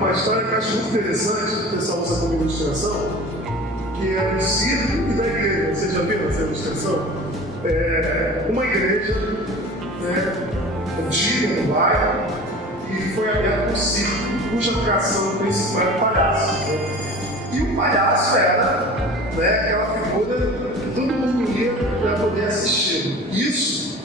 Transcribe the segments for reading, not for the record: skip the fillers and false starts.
uma história que eu acho muito interessante, o pessoal usa como ilustração, que é do circo e da igreja. Vocês já viram essa ilustração? Uma igreja, né, antiga no bairro, e foi aberto um circo, cuja vocação principal era o palhaço. Né? E o palhaço era, né, aquela figura que todo mundo ia para poder assistir. Isso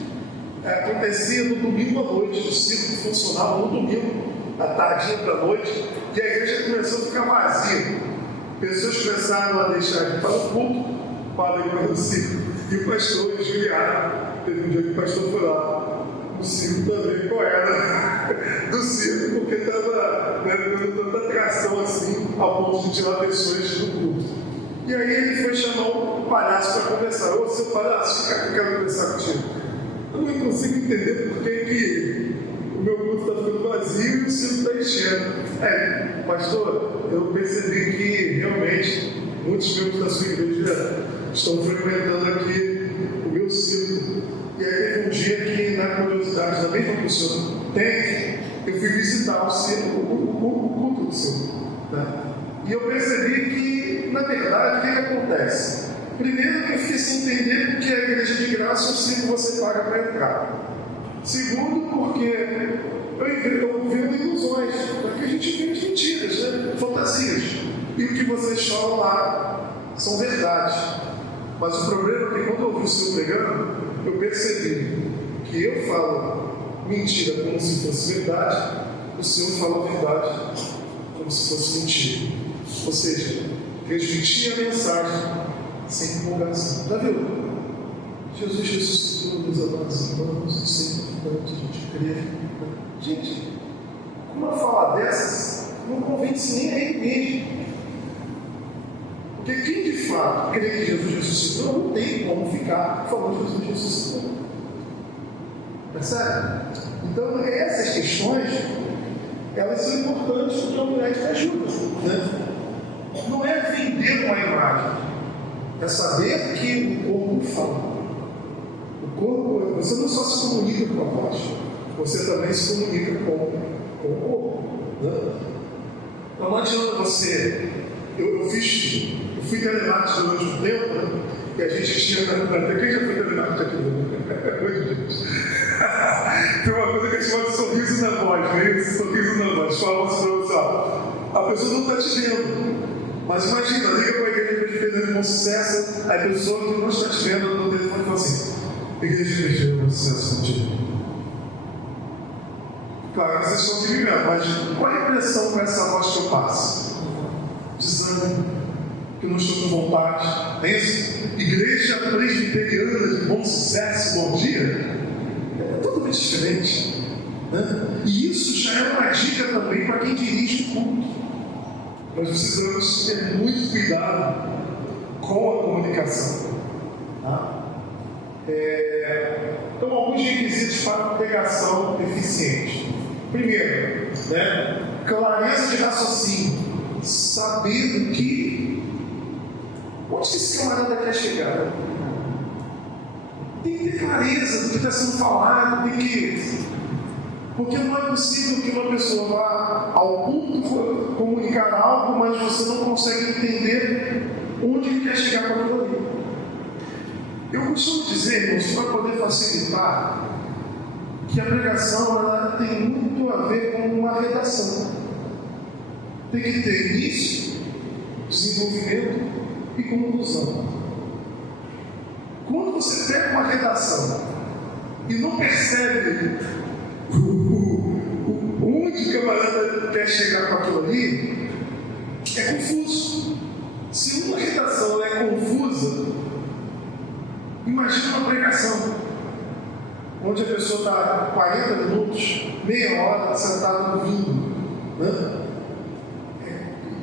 acontecia no domingo à noite, o circo funcionava no domingo, à tardinha para a noite, e a igreja começou a ficar vazia. Pessoas começaram a deixar de ir para o culto para ir para o circo. E o pastor Juliano, teve um dia que o pastor foi lá, o circo também, qual era do circo, porque estava dando tanta atração assim, ao ponto de tirar pessoas do culto. E aí ele foi chamar o palhaço para conversar. Ô, seu palhaço, eu quero conversar contigo. Eu não consigo entender por que o meu culto está ficando vazio e o circo está enchendo. Pastor, eu percebi que realmente muitos membros da sua igreja estão frequentando aqui o meu circo. E aí teve um dia que, na curiosidade da mesma que o senhor tem, eu fui visitar o circo, o culto do circo. Né? E eu percebi que, na verdade, o que acontece? Primeiro, que eu fiquei sem entender porque a igreja de graça, o circo você paga para entrar. Segundo, porque eu vendo ilusões, porque a gente vende mentiras, né? Fantasias. E o que vocês falam lá são verdades. Mas o problema é que quando eu ouvi o senhor pregando, eu percebi que eu falo mentira como se fosse verdade, o senhor fala a verdade como se fosse mentira. Ou seja, transmitir a mensagem sem empolgação. Já viu? Jesus ressuscitou, meus amados irmãos, isso é importante a gente crer. Gente, com uma fala dessas, não convence nem a ele mesmo. Porque quem de fato crê que Jesus ressuscitou, não tem como ficar falando que Jesus ressuscitou. Percebe? Então, essas questões, elas são importantes porque a mulher te ajuda. Né? Não é vender uma imagem, é saber que o corpo fala. O corpo, você não só se comunica com a voz, você também se comunica com o corpo. Né? Então não adianta você. Eu fui telemarketing durante um tempo, né? E a gente tinha. Quem já foi telemarketing aqui? Tem uma coisa que a gente chama de sorriso na voz, né? Esse sorriso na voz. Fala assim para você, a pessoa não está te vendo. Mas imagina, liga para a igreja de Pedro de Bom Sucesso, a pessoa que não está te vendo no telefone fala assim: igreja de Bom Sucesso contigo. Claro, vocês estão te vivendo, mas qual é a impressão com essa voz que eu passo? Desânimo, que eu não estou com vontade. É isso? Igreja presbiteriana de Bom Sucesso, bom dia? É totalmente diferente. Né? E isso já é uma dica também para quem dirige o culto. Nós precisamos ter muito cuidado com a comunicação. Tá? Então, alguns requisitos para a pregação eficiente. Primeiro, né, clareza de raciocínio. Saber do que. Onde que esse camarada quer chegar? Tem que ter clareza do que está sendo falado, tem que. Porque não é possível que uma pessoa vá ao culto comunicar algo, mas você não consegue entender onde ele quer chegar com aquilo ali. Eu costumo dizer, irmãos, para poder facilitar, que a pregação ela tem muito a ver com uma redação. Tem que ter início, desenvolvimento e conclusão. Quando você pega uma redação e não percebe onde o camarada quer chegar com aquilo ali, é confuso. Se uma redação é confusa, imagina uma pregação onde a pessoa está 40 minutos, meia hora sentada ouvindo. Né?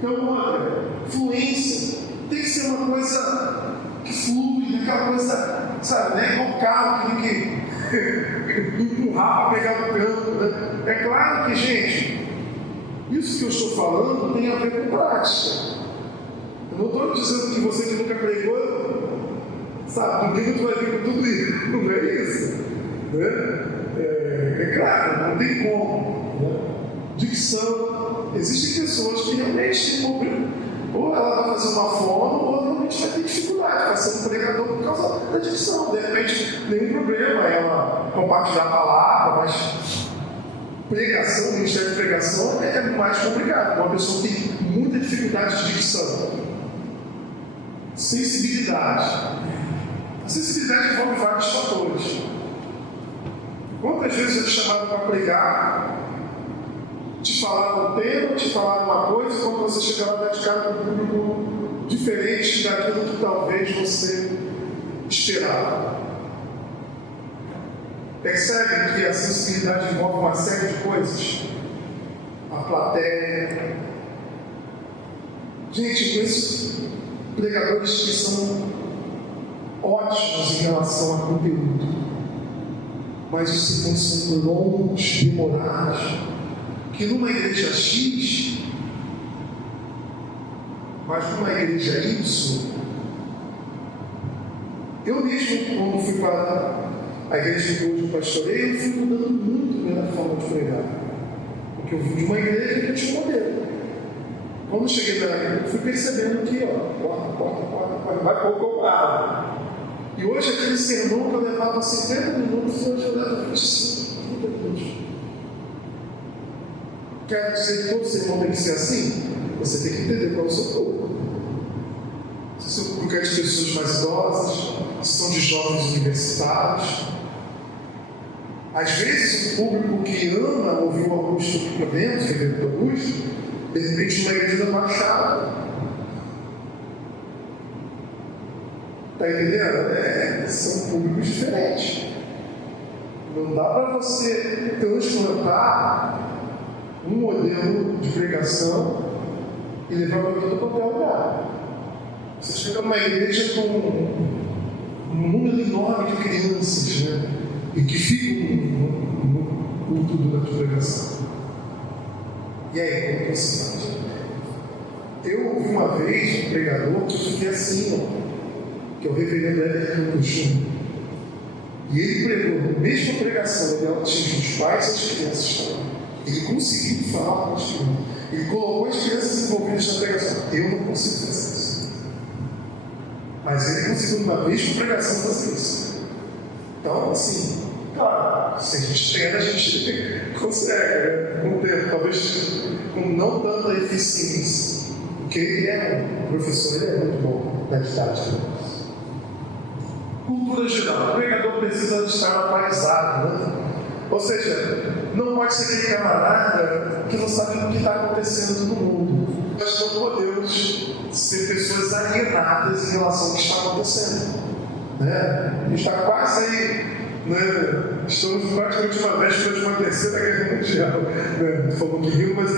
Então, outra, fluência tem que ser uma coisa que flui, aquela coisa, sabe, né? Igual o carro que tem que empurrar para pegar no canto. Né? É claro que, gente, isso que eu estou falando tem a ver com prática. Eu não estou dizendo que você que nunca pregou, sabe, no domingo tu vai vir com tudo isso. Não é isso. Né? É claro, não tem como. Né? dicção. Existem pessoas que realmente ou ela vai fazer uma fono, ou realmente vai ter dificuldade, vai ser um pregador por causa da dicção. De repente, nenhum problema ela compartilhar a palavra, mas pregação, ministério de pregação é mais complicado. Uma pessoa que tem muita dificuldade de dicção. Sensibilidade. A sensibilidade envolve vários fatores. Quantas vezes eu te chamado para pregar, te falar um tema, te falar uma coisa, quando você chega lá de cara com um público diferente daquilo que talvez você esperava. Percebe que a sensibilidade envolve uma série de coisas? A plateia. Gente, conheço pregadores que são ótimos em relação a conteúdo, mas os sermões são longos, demorados, que numa igreja X, mas numa igreja Y, eu mesmo, quando fui para a igreja que hoje eu pastorei, eu fui mudando muito minha forma de pregar, porque eu vim de uma igreja que tinha um modelo. Quando eu cheguei na igreja, eu fui percebendo que, corta, vai pouco eu paro. E hoje aquele sermão que eu levava 50 minutos, hoje eu levo 25, 30 minutos. Quer dizer que todo sermão tem que ser assim? Você tem que entender qual é o seu público. Se o seu público é de pessoas mais idosas, se são de jovens universitários. Às vezes o público que ama ouvir o Augusto Podemos, que é o Augusto, de repente uma igreja da Baixada. Está entendendo? São públicos diferentes. Não dá para você transplantar um modelo de pregação e levar para todo qualquer lugar. Você chega numa igreja com um número enorme de crianças, né? E que ficam no culto durante a pregação. E aí, como que você faz? Eu ouvi uma vez um pregador que fiquei assim, que é o reverendo Éder Campos Júnior. E ele pregou, na mesma pregação, ele atingiu os pais e as crianças também. Ele conseguiu falar com as crianças. Ele colocou as crianças envolvidas na pregação. Eu não consigo fazer isso. Mas ele conseguiu, na mesma pregação, fazer isso. Então, assim, claro, se a gente treina, a gente consegue, né? Com o tempo, talvez com não tanta eficiência. Porque ele é um professor, ele é muito bom na didática. Cultura geral. O pregador precisa estar atualizado, né? Ou seja, não pode ser aquele camarada que não sabe o que está acontecendo no mundo. Nós não podemos ser pessoas alienadas em relação ao que está acontecendo. Né? A gente está quase aí, né? Estamos praticamente uma véspera de uma terceira guerra mundial. Né? Falou que riu, mas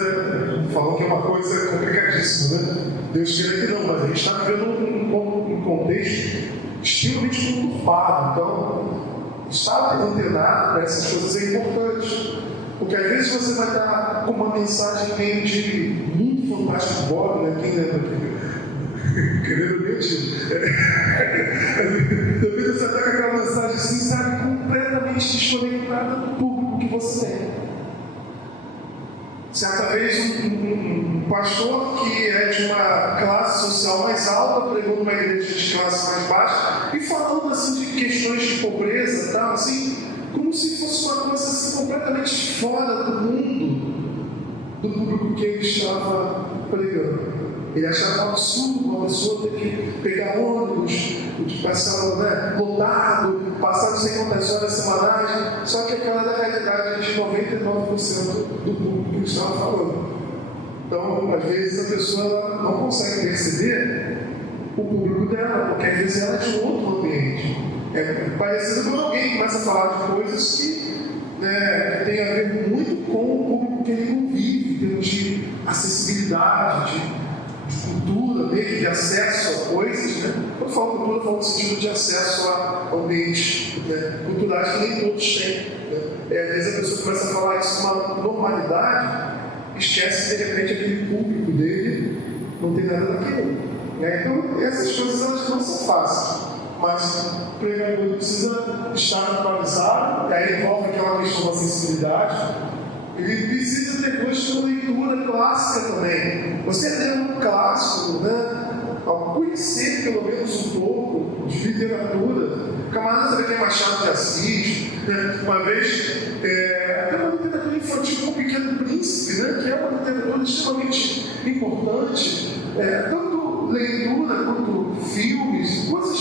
falou que é uma coisa complicadíssima. Né? Deus queira que não, mas a gente está vivendo um contexto extremamente conturbado. Então, estar antenado para essas coisas é importante. Porque às vezes você vai estar com uma mensagem meio de muito fantástico Bob, né? Quem lembra aqui? Querendo mentir. Depois você está com aquela mensagem assim, sabe, completamente desconectada do público que você tem. Certa vez um pastor que é de uma classe social mais alta pregou numa igreja de classe mais baixa e falando assim de questões de pobreza, tal, assim, como se fosse uma coisa assim, completamente fora do mundo do público que ele estava pregando. Ele achava um absurdo uma pessoa ter que pegar ônibus, passar, né, lotado, passar não sei quantas horas semanais, só que aquela era a realidade de 99% do público que ele estava falando. Então, às vezes a pessoa não consegue perceber o público dela, porque às vezes ela é de um outro ambiente. É parecido com alguém que começa a falar de coisas que, né, tem a ver muito com o público que ele convive, em termos de acessibilidade, de cultura, meio de acesso a coisas, né? Quando eu falo cultura, eu falo no sentido de acesso a ambientes, né, culturais que nem todos têm. Né? Às vezes a pessoa começa a falar isso com uma normalidade, esquece que de repente aquele público dele não tem nada daquilo. Né? Então, essas coisas elas não são fáceis, mas o pregador precisa estar atualizado, e aí envolve aquela questão da sensibilidade. Ele precisa ter gosto clássica também. Você lê um clássico, né? Ao conhecer pelo menos um pouco de literatura, camarada que é Machado de Assis, né? Uma vez, até uma literatura infantil como O Pequeno Príncipe, né? Que é uma literatura extremamente importante, tanto leitura quanto filmes, coisas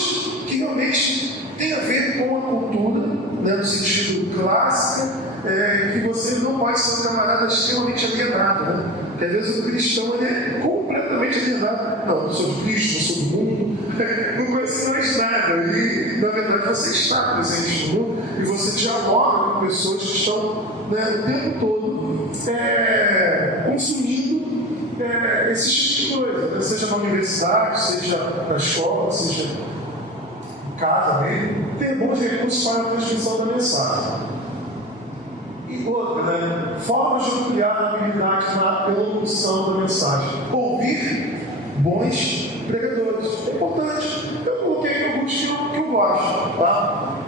que realmente têm a ver com a cultura, né? No sentido clássico, que você não pode ser um camarada extremamente alienado, né? Porque às vezes o cristão ele é completamente alienado. Não, eu sou de Cristo, eu sou do mundo, não conheço mais nada. E, na verdade, você está presente no mundo e você dialoga com pessoas que estão, né, o tempo todo consumindo esse tipo de coisa, né? Seja na universidade, seja na escola, seja em casa mesmo. Ter bons recursos para a transmissão da mensagem. E outra, né? Formas de ampliar a habilidade pela locução da mensagem. Ouvir bons pregadores. É importante. Eu coloquei alguns que eu gosto. Tá?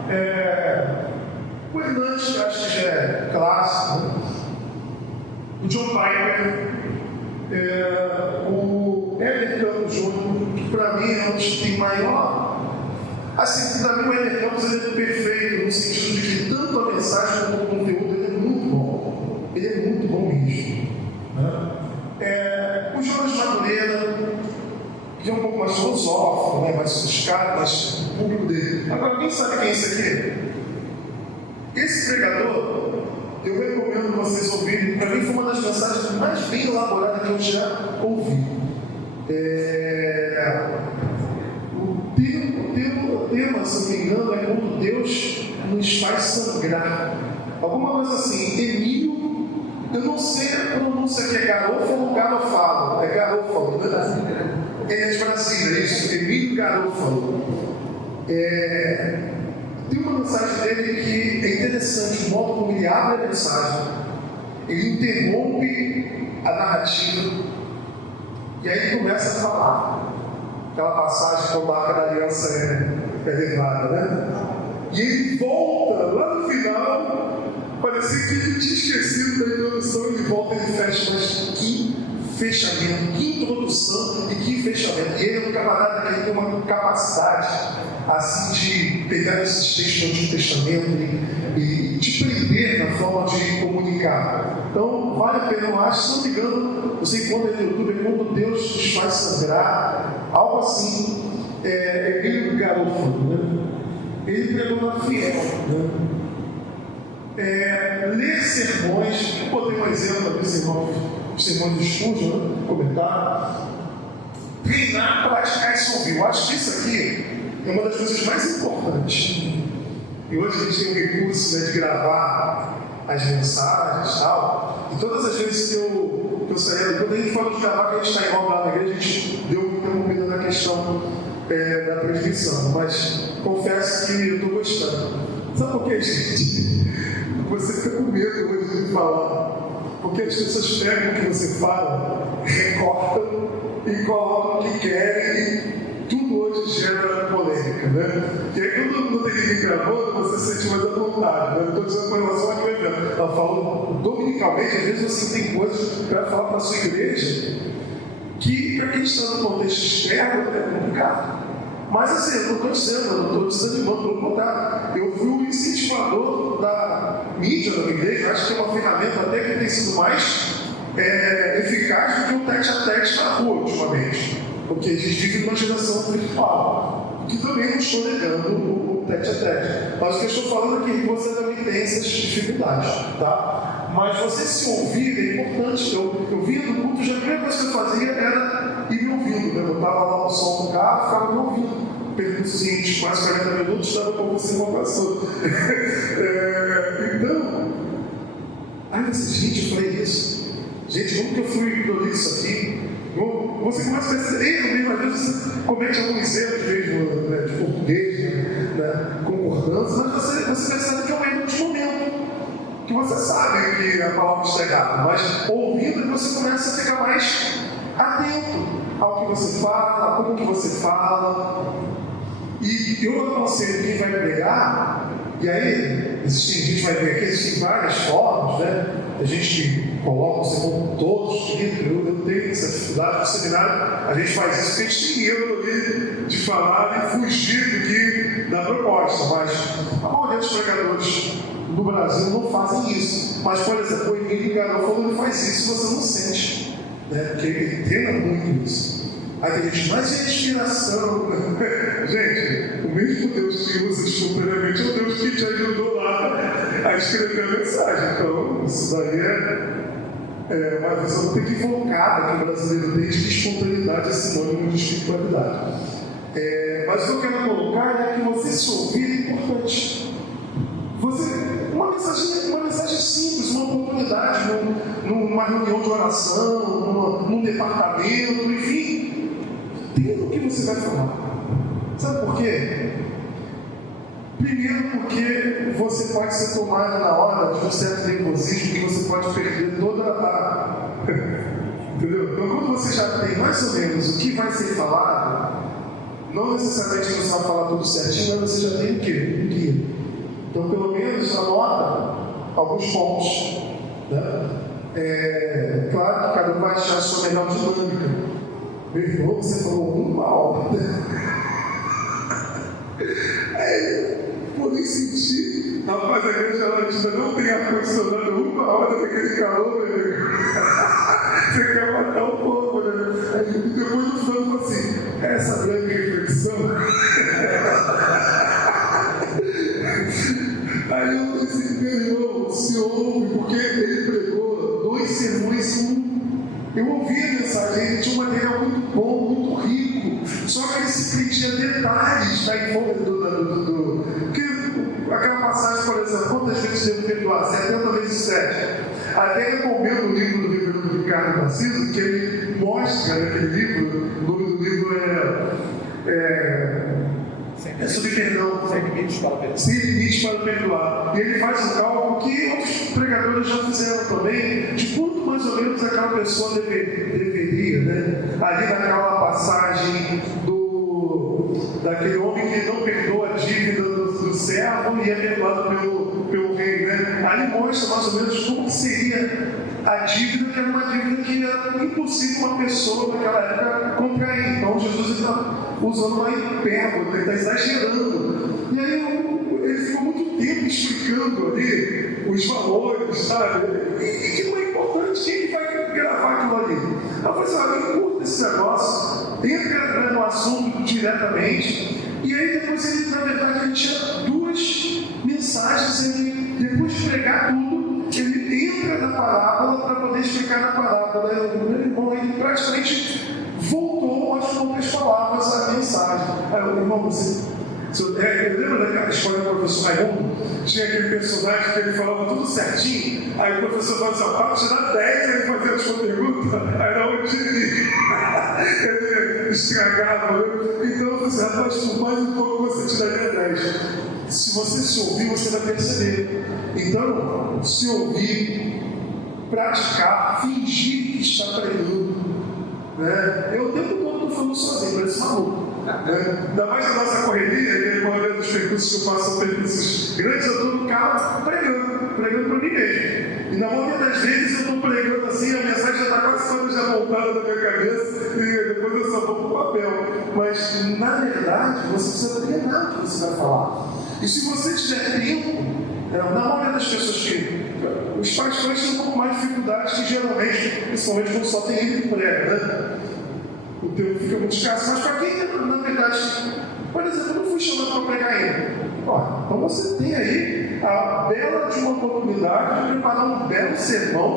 O Hernandes, que acho que já é clássico. Né? O John Piper. O Éder Campos Júnior, que para mim é um dos que tem maior. Assim, para mim o Éder Campos ele é perfeito no sentido de que tanto a mensagem quanto o conteúdo ele é muito bom. Ele é muito bom mesmo. Né? O Jonas Madureira, que é um pouco mais filosófico, né? Mais sofisticado, mais público dele. Agora, quem sabe quem é esse aqui? Esse pregador, eu recomendo vocês ouvirem. Para mim foi uma das mensagens mais bem elaboradas que eu já ouvi. O tema, se não me engano, é quando Deus nos faz sangrar. Alguma coisa assim. Emílio, eu não sei a pronúncia que é Garofalo ou Garofalo. É Garofalo, né? Ele é de Brasília, isso. Emílio Garofalo. Tem uma mensagem dele que é interessante, o modo como ele abre a mensagem. Ele interrompe a narrativa e aí ele começa a falar. Aquela passagem quando a arca da aliança é levada, né? E ele volta lá no final, parecia que ele tinha esquecido da introdução, ele volta e ele fecha, mas que fechamento, que introdução e que fechamento. E ele é um camarada que tem uma capacidade assim de pegar esses textos do Antigo Testamento e te prender na forma de comunicar. Então, vale a pena, eu acho, se não me engano, você encontra no YouTube, é quando Deus nos faz sangrar, algo assim, Emílio Garofalo, né? Ele pregou na Fiel, né? Ler sermões, eu botei um exemplo aqui, sermões de Spurgeon, né? Comentário. Treinar, praticar e se ouvir. Eu acho que isso aqui é uma das coisas mais importantes. E hoje a gente tem um recurso, né, de gravar as mensagens e tal. E todas as vezes que eu saía, quando a gente falou de gravar, que a gente está em obra na igreja, a gente deu um pouco na questão da prescrição. Mas confesso que eu estou gostando. Sabe por quê, gente? Você fica com medo hoje de falar. Porque as pessoas pegam o que você fala, recortam e colocam o que querem e tudo hoje gera polêmica, né? E aí quando não tem ninguém gravando, você se sente mais à vontade, né? Eu estou dizendo com relação a que ela fala dominicalmente, às vezes você tem coisas para falar para a sua igreja que, para quem está no contexto externo, é complicado. Mas assim, eu não estou dizendo, eu não estou desanimando, pelo contrário. Eu fui o incentivador da mídia na minha igreja, acho que é uma ferramenta até que tem sido mais eficaz do que o tete-a-tete na rua, ultimamente. Porque a gente vive numa geração virtual, que também não estou negando o tete-a-tete. Mas o que eu estou falando aqui é que você também tem essas dificuldades, tá? Mas você se ouvir é importante. Eu vinha do culto, já a primeira coisa que eu fazia era ir me ouvindo, né? Eu estava lá no som do carro, ficava me ouvindo. Perguntas seguintes, quase 40 minutos, dava para você uma passou. Então, gente, eu falei isso. Gente, como que eu fui prolixo aqui? Você começa a perceber erro mesmo, às vezes você comete alguns erros mesmo, né, de português, né, concordância, mas você percebe que é um erro de momento, que você sabe que a palavra está errada, mas ouvindo você começa a ficar mais atento ao que você fala, a como que você fala. E eu aconselho quem vai pregar, e aí a gente vai ver aqui, existem várias formas, né? A gente coloca o sermão todo escrito. Eu tenho essa dificuldade no seminário. A gente faz isso porque a gente tem medo ali de falar e fugir da proposta. Mas a maioria dos pregadores do Brasil não fazem isso. Mas, por exemplo, o Emílio Garão falou, ele faz isso e você não sente, né? Porque ele treina muito isso. Aí tem gente, mas é inspiração. Gente, o mesmo Deus que usa espontaneamente é o Deus que te ajudou lá a escrever a mensagem. Então, isso daí é uma visão muito equivocada que o brasileiro tem de que espontaneidade é sinônimo de espiritualidade. Mas o que eu quero colocar é que você se ouvir é importante. Uma mensagem simples, uma oportunidade, numa reunião de oração, num departamento, enfim. Entenda o que você vai falar. Sabe por quê? Primeiro porque você pode ser tomado na hora de um certo nervosismo que você pode perder toda a... Entendeu? Então quando você já tem mais ou menos o que vai ser falado, não necessariamente você vai falar tudo certinho, mas você já tem o quê? Um guia. Então pelo menos anota alguns pontos. Né? Claro que cada um vai achar a sua melhor dinâmica. Meu irmão, você falou uma aula. Vou nem sentir. Rapaz, a igreja latina não tem ar-condicionado uma hora daquele calor, meu amigo. Você quer matar o povo, né? Aí depois no final eu falo assim, essa grande reflexão. Aí eu falei assim, meu irmão, se ouve, porque ele pregou 2 sermões em um. Eu ouvi a mensagem, ele tinha um material muito bom, muito rico, só que ele se prendia detalhes da informação porque aquela passagem, por exemplo, quantas vezes devo perdoar? 70 vezes 7. Até recomendo o livro do reverendo Ricardo Narciso, que ele mostra naquele livro, o nome do livro é sobre perdão. Sem limites para perdoar. E ele faz um cálculo que outros pregadores já fizeram também, de quanto mais ou menos aquela pessoa deveria, né? Ali naquela passagem daquele homem que não perdoa a dívida do servo e é perdoado pelo rei, né? Ali mostra mais ou menos como seria a dívida, que era uma dívida que era impossível uma pessoa naquela época contrair. Então Jesus está usando uma hipérbole, ele está exagerando. E aí ele ficou muito tempo explicando ali os valores, sabe? E que não é importante, quem vai gravar aquilo ali? Eu falei assim, olha, não curta esse negócio, entra no assunto diretamente, e aí depois ele, na verdade, ele tinha 2 mensagens, ele, depois de pregar tudo, ele entra na parábola para poder explicar na parábola. O meu irmão, ele praticamente voltou às poucas palavras à mensagem. Aí o irmão, lembra daquela história do professor Raimundo? Tinha aquele personagem que ele falava tudo certinho, aí o professor falava assim, para tirar 10, aí ele fazia a sua pergunta, aí na última ele estragava. Então eu falei assim, rapaz, por mais um pouco você tiraria 10. Se você se ouvir, você vai perceber. Então, se ouvir, praticar, fingir que está pregando. Né? Eu o tempo todo estou falando sozinho, parece maluco. Né? Ainda mais na nossa correria, a maioria dos percursos que eu faço são percursos grandes, eu estou no carro pregando para mim mesmo. E na maioria das vezes eu estou pregando assim, a mensagem já está quase toda já montada na minha cabeça e depois eu só vou para o papel. Mas, na verdade, você precisa treinar o que você vai falar. E se você tiver tempo, na maioria das pessoas que os pastores têm um pouco mais de dificuldade que geralmente, principalmente quando só tem ele que prega, né? O tempo fica muito escasso. Mas para quem, na verdade, por exemplo, eu não fui chamado para pregar ainda. Então você tem aí a bela de uma oportunidade de preparar um belo sermão,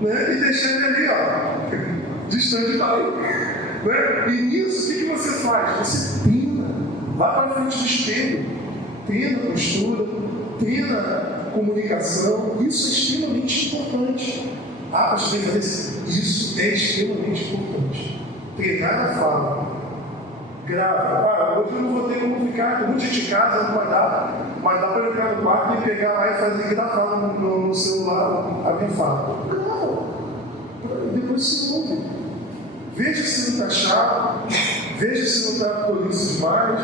né? E deixar ele ali, distante daí. Né? E nisso, o que você faz? Você treina, vai para frente do espelho. Treina a postura, treina a comunicação, isso é extremamente importante. Pastor, isso é extremamente importante. Treinar a fala, grava. Hoje eu não vou ter como ficar, com muito de casa, não vai dar, mas dá para eu entrar no quarto e pegar lá e fazer gravar no celular a minha fala. Grava, depois se ouve. Veja se não está chato, veja se não está polícia demais.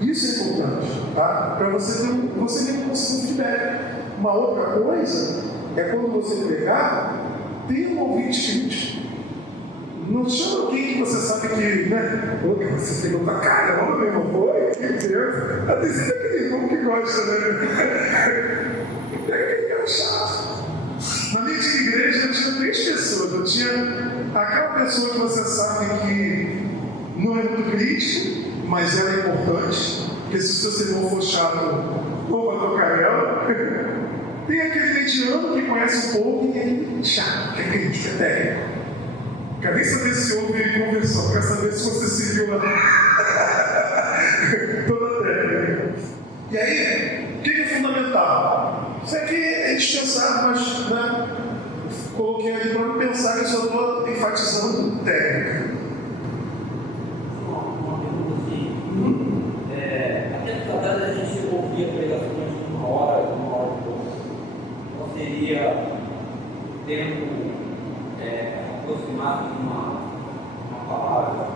Isso é importante, tá? Para você mesmo conseguir um feedback. Uma outra coisa é quando você pregar, Tenha um ouvinte crítico. Não chama alguém que você sabe que, né? Pô, você pergunta, caramba, meu irmão, foi? Que Deus. Até sempre aquele irmão que gosta, né? Pega aquele cara chato. Na minha antiga igreja eu tinha 3 pessoas. Eu tinha aquela pessoa que você sabe que não é muito crítico, mas ela é importante, porque se o seu sermão for chato, não vai tocar ela. Tem aquele mediano que conhece um pouco e tem aquele chato, que é crítico, é técnico. Quer nem saber se houve conversão, quer saber se você seguiu lá toda a técnica. E aí, o que é fundamental? Isso aqui é indispensável, mas né, coloquei aqui para não pensar que eu só estou enfatizando técnica. Uma pergunta assim, até que atrás a gente ouvia pregações de 1 hora, 1 hora e pouco. Não seria tempo aproximado de uma palavra?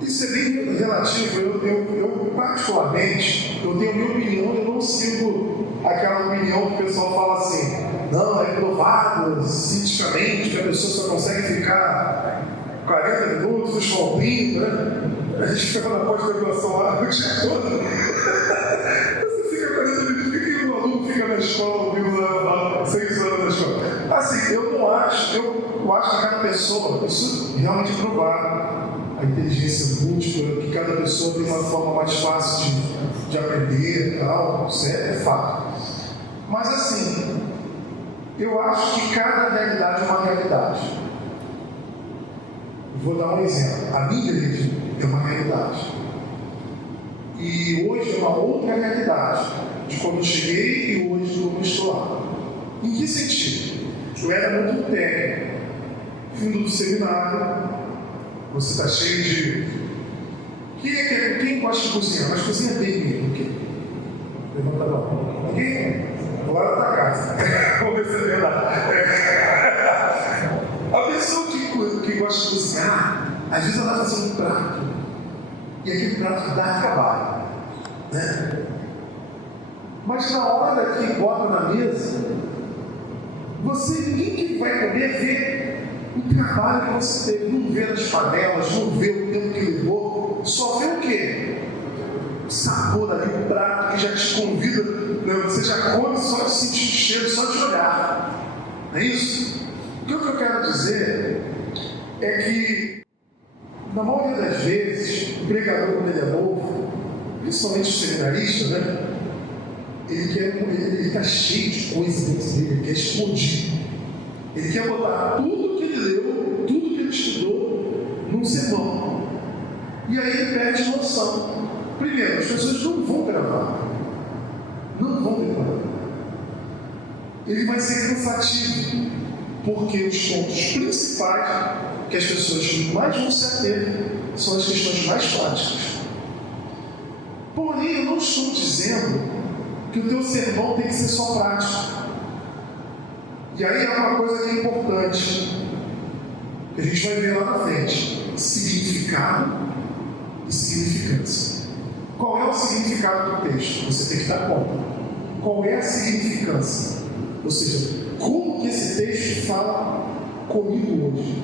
Isso é bem relativo. Eu particularmente, eu tenho a minha opinião, eu não sigo aquela opinião que o pessoal fala assim, não, é provado cientificamente que a pessoa só consegue ficar 40 minutos descobrindo, né? A gente fica na pós-graduação lá o dia todo. Você fica 40 minutos, por que o aluno fica na escola ouvindo lá 6 horas na escola? Assim, eu não acho, eu acho que cada pessoa, isso realmente é provado, a inteligência múltipla, que cada pessoa tem uma forma mais fácil de aprender e tal, isso é fato. Mas assim, eu acho que cada realidade é uma realidade. Vou dar um exemplo. A minha igreja é uma realidade. E hoje é uma outra realidade de quando eu cheguei e hoje de como eu estou lá. Em que sentido? Eu era muito técnico. Fundo do seminário, você está cheio de... Quem gosta de cozinhar? Mas cozinha bem mesmo. Levanta a mão. Ninguém? Agora da casa. Vamos ver se é verdade. A pessoa que gosta de cozinhar, às vezes ela vai fazer um prato. E aquele prato dá trabalho. Né? Mas na hora que bota na mesa, ninguém que vai comer vê o trabalho que você teve, não vê nas panelas, não vê o tempo que levou, só vê o quê? O sabor ali, o prato que já te convida, né? Você já come só de sentir o cheiro, só de olhar. Não é isso? O que eu quero dizer é que, na maioria das vezes, o pregador, quando ele é novo, principalmente o seminarista, né? Ele está cheio de coisas dentro dele, ele quer explodir. Ele quer botar tudo que ele leu, tudo que ele estudou, num sermão. E aí ele perde noção. Primeiro, as pessoas não vão gravar. Não vão gravar. Ele vai ser cansativo, porque os pontos principais que as pessoas mais vão se ater são as questões mais práticas. Porém, eu não estou dizendo que o teu sermão tem que ser só prático. E aí é uma coisa que é importante, que a gente vai ver lá na frente: significado e significância. Qual é o significado do texto? Você tem que dar conta. Qual é a significância? Ou seja, como que esse texto fala comigo hoje?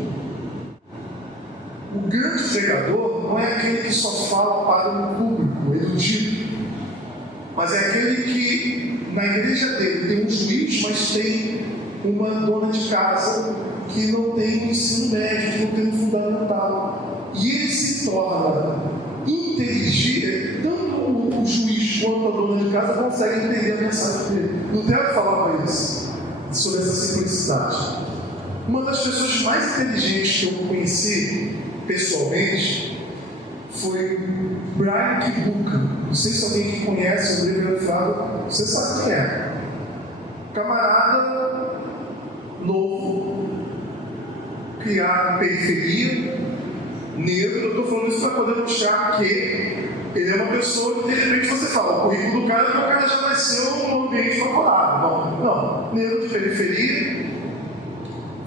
O grande pregador não é aquele que só fala para um público erudito, mas é aquele que na igreja dele tem um juiz, mas tem uma dona de casa que não tem um ensino médio, que não tem um fundamental. E ele se torna inteligente, tanto o juiz quanto a dona de casa conseguem entender a mensagem dele. Não quero falar para eles sobre essa simplicidade. Uma das pessoas mais inteligentes que eu conheci pessoalmente foi Brian Kibuka. Não sei se alguém que conhece o livro Flávio, você sabe quem é. Camarada novo, criado em periferia, negro. Eu estou falando isso para poder mostrar que ele é uma pessoa que de repente você fala, o currículo do cara já nasceu num ambiente favorável. Não, negro de periferia,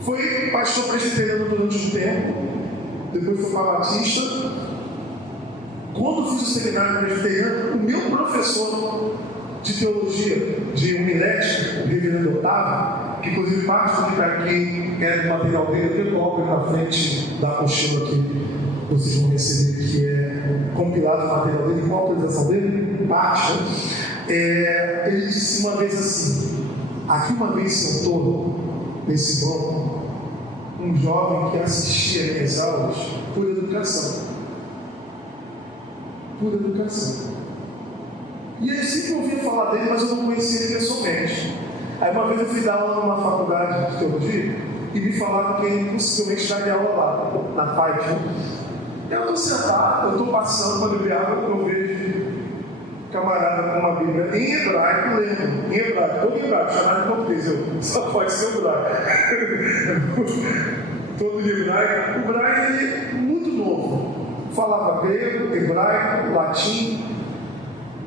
foi pastor presbiteriano durante um tempo, depois foi para Batista. Quando fiz o seminário presbiteriano, o meu professor de teologia, de homilética, o reverendo Otávio, que inclusive parte do que está aqui é do material dele, eu coloco ele na frente da mochila que vocês vão receber, que é compilado o material dele, com a autorização dele, parte, né? Ele disse uma vez assim: aqui uma vez sentou nesse banco um jovem que assistia minhas aulas por educação. Por educação. E eu sempre ouvia falar dele, mas eu não conhecia ele pessoalmente. Aí uma vez eu fui dar aula numa faculdade de teologia e me falaram que ele possivelmente daria aula lá, na FAIT. Eu estou sentado, eu estou passando para beber água, eu vejo camarada com uma Bíblia em hebraico, lendo, em hebraico, todo em hebraico, chamado de português, só pode ser hebraico. Todo em hebraico. O Brian, ele muito novo, falava grego, hebraico, latim,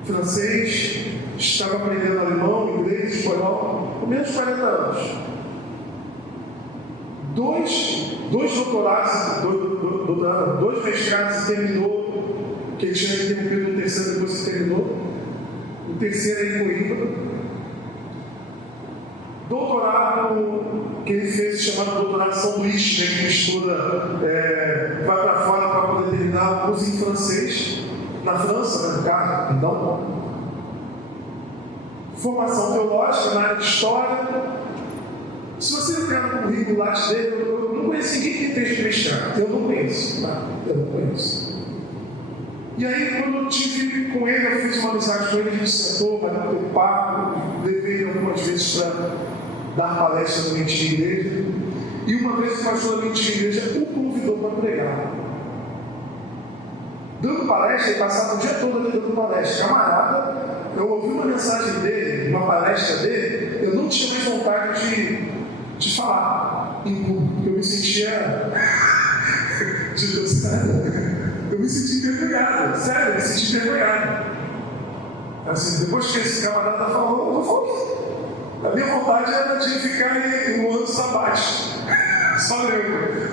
francês, estava aprendendo alemão, inglês, espanhol, com menos de 40 anos. Dois doutorados, dois mestrados e terminou, que ele tinha interrompido no terceiro, depois que terminou. O terceiro é em Coimbra. Doutorado que ele fez, chamado doutorado São Luís, né, que ele estuda, vai para fora para poder terminar o curso em francês, na França, né, no caso, então. Formação teológica na área de história. Se você entrar no currículo lá dele, eu não conheço ninguém que tem de mestrado. Eu não conheço, tá? Eu não conheço. E aí, quando eu estive com ele, eu fiz uma amizade com ele, a gente sentou, bateu um papo, levei ele algumas vezes para dar palestra na minha antiga igreja. E uma vez o pastor da minha antiga igreja o convidou para pregar. Dando palestra, ele passava o dia todo ali dando palestra. Camarada, eu ouvi uma mensagem dele, uma palestra dele, eu não tinha mais vontade de falar em público, eu me sentia eu me senti envergonhado, sério, eu me senti envergonhado. Assim, depois que esse camarada falou, eu vou falar. A minha vontade era de ficar em um ano sabático, só lembro.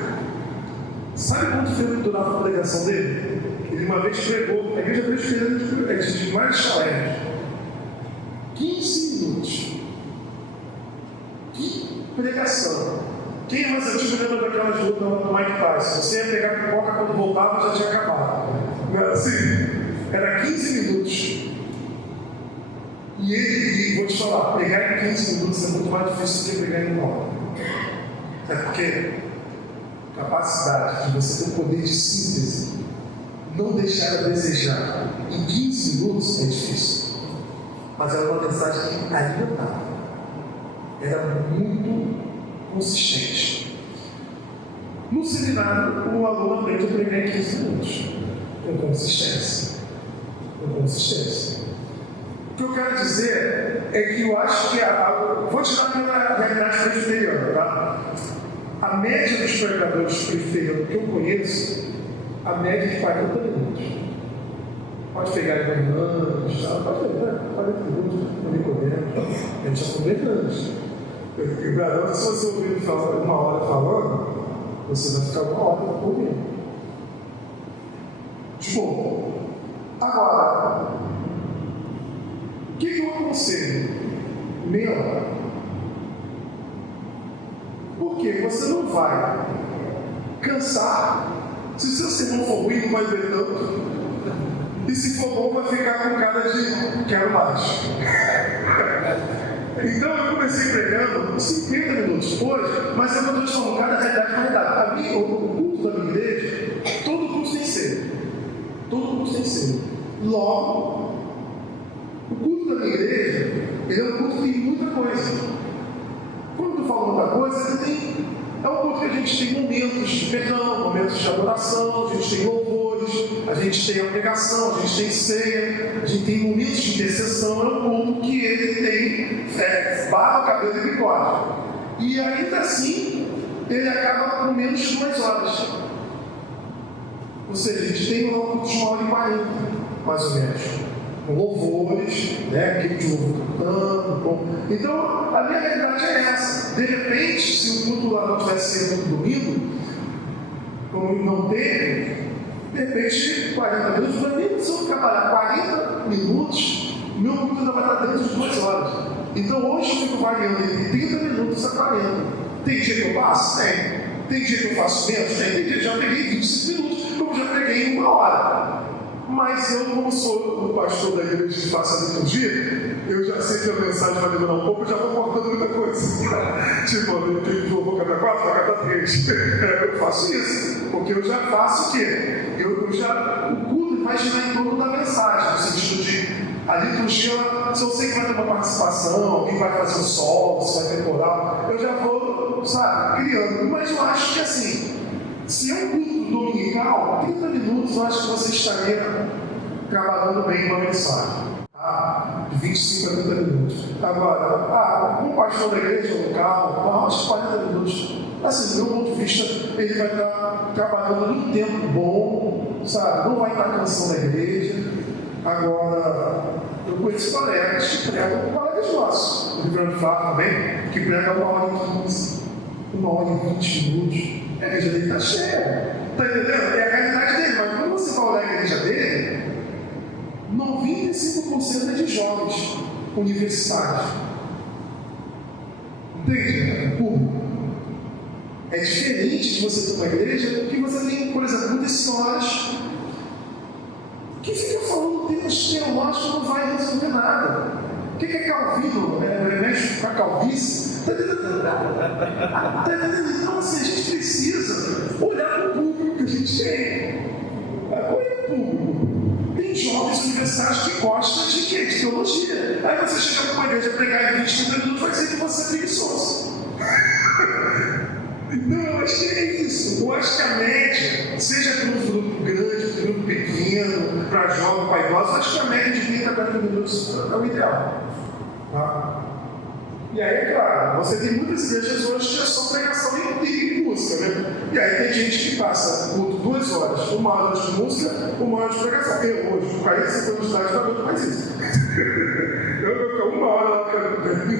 Sabe quanto tempo durava a pregação dele? Ele uma vez pregou, a igreja presbiteriana de mais chalés, 15 minutos. Que pregação! Quem é mais antigo lembra daquelas lutas do Mike Tyson? Você ia pegar pipoca quando voltava, já tinha acabado. Assim, era 15 minutos. E vou te falar, pregar em 15 minutos é muito mais difícil do que pregar em 1 hora. É porque a capacidade de você ter o poder de síntese, não deixar a desejar em 15 minutos é difícil. Mas era uma mensagem que alimentava. Era muito consistente. No seminário, o aluno aprende a pregar em 15 minutos. Com consistência. Com consistência. O que eu quero dizer é que eu acho que vou tirar pela realidade presbiteriana, tá? A média dos pregadores presbiterianos que eu conheço, a média é de 40 minutos. Pode pegar em Hernandes, pode pegar 40 minutos, não me comendo. A gente já são bem grandes. Eu garanto que se você ouvir me falar 1 hora falando, você vai ficar 1 hora ouvindo. Tipo, agora, o que eu aconselho? Meia hora. Porque você não vai cansar. Se o seu sermão for ruim, não vai ver tanto. E se for bom, vai ficar com cara de quero mais. Então eu comecei pregando 50 minutos hoje, mas eu estou transformando cada realidade em realidade. O culto da minha igreja, todo curso tem que ser. Todo curso tem que ser. Logo, o culto da minha igreja, ele é um culto que tem muita coisa. Quando eu falo muita coisa, é um culto que a gente tem momentos de perdão, momentos de adoração, a gente tem louvores, a gente tem a pregação, a gente tem ceia, a gente tem momentos de intercessão. É um culto que ele tem barba, cabelo e bigode. E ainda assim, ele acaba com menos de 2 horas. Ou seja, a gente tem um culto de 1h40, mais ou menos. Com louvores, né? Equipe de louvor cantando. Então, a minha realidade é essa. De repente, se o culto lá não tivesse sido no domingo, como não teve, de repente, 40 minutos, não é nem preciso trabalhar 40 minutos, o meu culto ainda vai estar dentro de 2 horas. Então hoje eu fico variando entre 30 minutos a 40. Tem dia que eu passo? Tem. Tem dia que eu faço menos? Tem dia que eu já peguei 25 minutos, como já peguei em 1 hora. Mas eu, como sou o pastor da igreja que faço a liturgia, eu já sei que a mensagem vai demorar um pouco, eu já vou cortando muita coisa. Tipo, eu vou cantar 4, vai cantar 3. Eu faço isso, porque eu já faço o quê? O culto vai girar em torno da mensagem, no sentido de a liturgia, se eu sei que vai ter uma participação, alguém vai fazer o solo, se vai ter coral, eu já vou, sabe, criando. Mas eu acho que assim, se é um culto dominical, 30 minutos eu acho que você estaria trabalhando bem uma mensagem. Tá? De 25 a 30 minutos. Agora, um pastor da igreja local, acho que 40 minutos. Assim, do meu ponto de vista, ele vai estar trabalhando num tempo bom, sabe? Não vai estar cansando a igreja. Agora, eu conheço colegas que pregam, colegas nossos, o Grande Flávio também, que pregam 1h15, 1h20 minutos. A igreja dele está cheia. Está entendendo? É a realidade dele. Mas quando você fala da igreja dele, 95% é de jovens universitários. Entende? Público. É diferente de você ter uma igreja que você tem, por exemplo, muitas senhoras que ficam falando temas teológicos que não vai resolver nada. O que é calvíno? É remédio para calvície? Então, assim, a gente precisa olhar para o público que a gente tem. Qual é o público? Tem jovens universitários que gostam de quê? De teologia. Aí você chega para uma igreja pregar em 20 minutos, vai dizer que você é preguiçoso. Então, eu acho que é isso. Eu acho que a média, seja para um grupo grande, para um grupo pequeno, para jovem, para idoso, acho que a média de 30 a 40 minutos é o ideal. Tá? E aí, é claro, você tem muitas igrejas hoje que é só pregação e música, né? E aí tem gente que passa culto 2 horas, 1 hora de música, 1 hora de pregação. Eu hoje, com 45 anos de idade, não aguento mais isso. Eu vou ficar 1 hora lá pregando.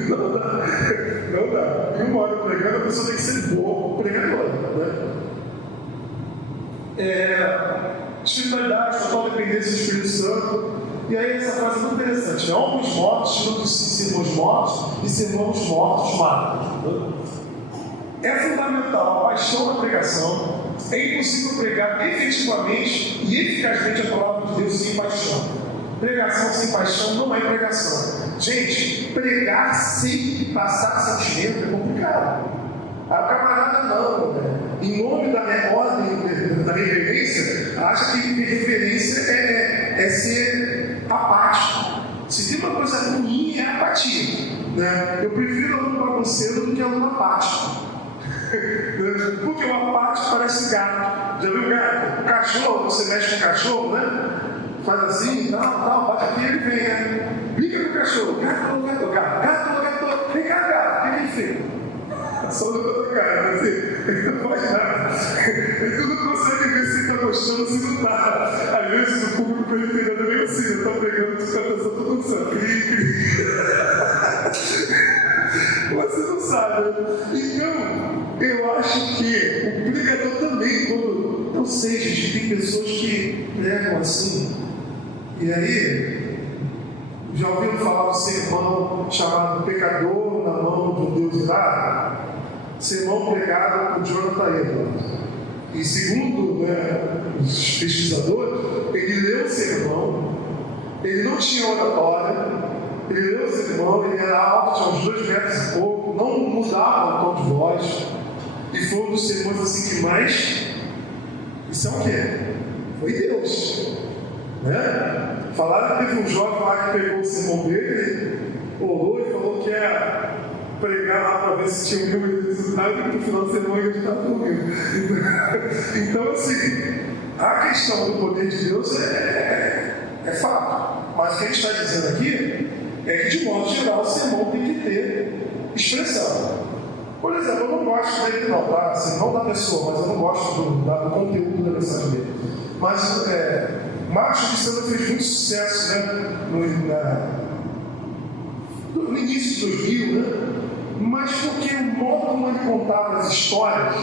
Não dá. Não dá. E 1 hora pregando, a pessoa tem que ser boa pregadora, né? Espiritualidade, total dependência do Espírito Santo. E aí essa frase é muito interessante. Homens mortos não precisam ser mortos e sermos mortos matam. É fundamental a paixão da pregação. É impossível pregar efetivamente e eficazmente a palavra de Deus sem paixão. Pregação sem paixão não é pregação. Gente, pregar sem passar sentimento é complicado. A camarada não, né? Em nome da ordem da reverência, acha que reverência é ser apático. Se tem uma coisa ruim, é apatia. Né? Eu prefiro aluno bagunceiro do que aluno apático. Porque o apático parece gato. Já viu gato? O cachorro, você mexe com o cachorro, né? Faz assim, tal, bate aqui e ele vem, né? Brinca com o cachorro. Gato. Vem cá, gato. O que ele fez? Só no outro cara, assim, ele não faz nada. Tu não consegue ver se está gostando ou se não está. Às vezes o público periférico nem assim, eu estou pegando, tu está pensando tudo Você não sabe. Então, eu acho que o pregador também, quando. Eu sei, gente, tem pessoas que pregam assim, e aí. Já ouviram falar do sermão chamado Pecador na mão de um Deus irado? Sermão pregado por Jonathan Edwards. E segundo os pesquisadores, ele leu o sermão, ele não tinha oratória, ele leu o sermão, ele era alto, tinha uns 2 metros e pouco, não mudava o tom de voz, e foi um dos sermões assim que mais. Isso é o quê? Foi Deus. Né? Falaram que teve um jovem lá que pegou o sermão dele, olhou e falou que ia pregar lá para ver se tinha um número de resultado, e no final do sermão ele estava dormindo. Então, assim, a questão do poder de Deus é fato. Mas o que a gente está dizendo aqui é que, de modo geral, o sermão tem que ter expressão. Por exemplo, eu não gosto dele, não, tá? Assim, não da pessoa, mas eu não gosto do conteúdo da mensagem dele. Mas, Marcos de Sena fez muito sucesso, né? No início de 2000, né? Mas porque o modo como ele contava as histórias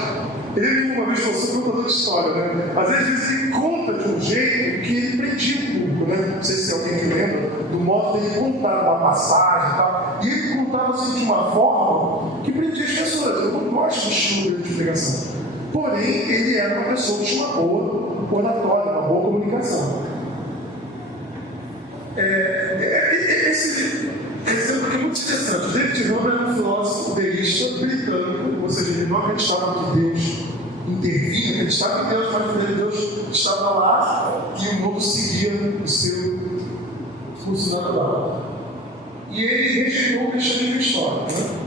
Ele, uma vez, falou sobre contador de história, né? Às vezes ele conta de um jeito que ele prendia o público, né? Não sei se alguém que lembra do modo dele contar uma passagem e tal. E ele contava assim de uma forma que prendia as pessoas. Eu não gosto do estilo de pregação. Porém, ele era uma pessoa que tinha uma boa oratória, uma boa comunicação. Esse exemplo aqui é muito interessante. David Hume era um filósofo deísta britânico, ou seja, ele não acreditava que Deus intervinha, acreditava que Deus, mas Deus estava lá e o mundo seguia o seu curso natural. E ele rejeitou o cristianismo histórico. Né?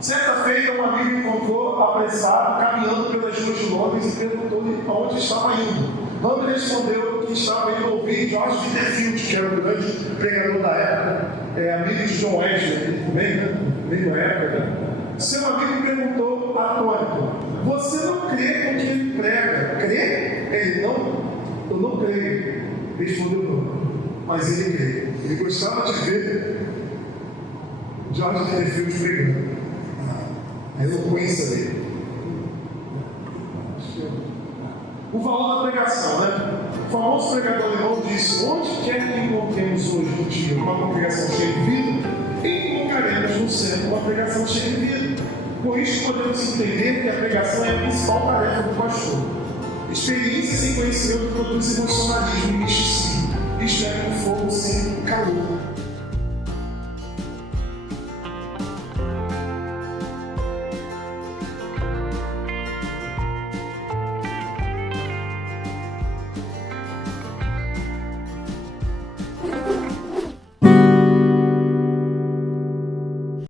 Certa feita, um amigo encontrou apressado, caminhando pelas ruas de Londres e perguntou-lhe aonde estava indo. Hume respondeu que estava indo ouvir George Whitefield, que era o grande pregador da época, amigo de John Wesley, também, né? Meio da época. Né? Seu amigo perguntou atônito: você não crê no que ele prega? Crê? Ele não. Eu não creio. Respondeu não. Mas ele crê. Ele gostava de ver George Whitefield pregando. A eloquência dele. O valor da pregação, né? O famoso pregador alemão disse: onde quer que encontremos hoje no dia uma congregação cheia de vida, encontraremos no centro uma pregação cheia de vida. Com isso, podemos entender que a pregação é a principal tarefa do pastor. Experiência sem conhecimento produz emocionalismo e misticismo. Isto é, um fogo sem calor.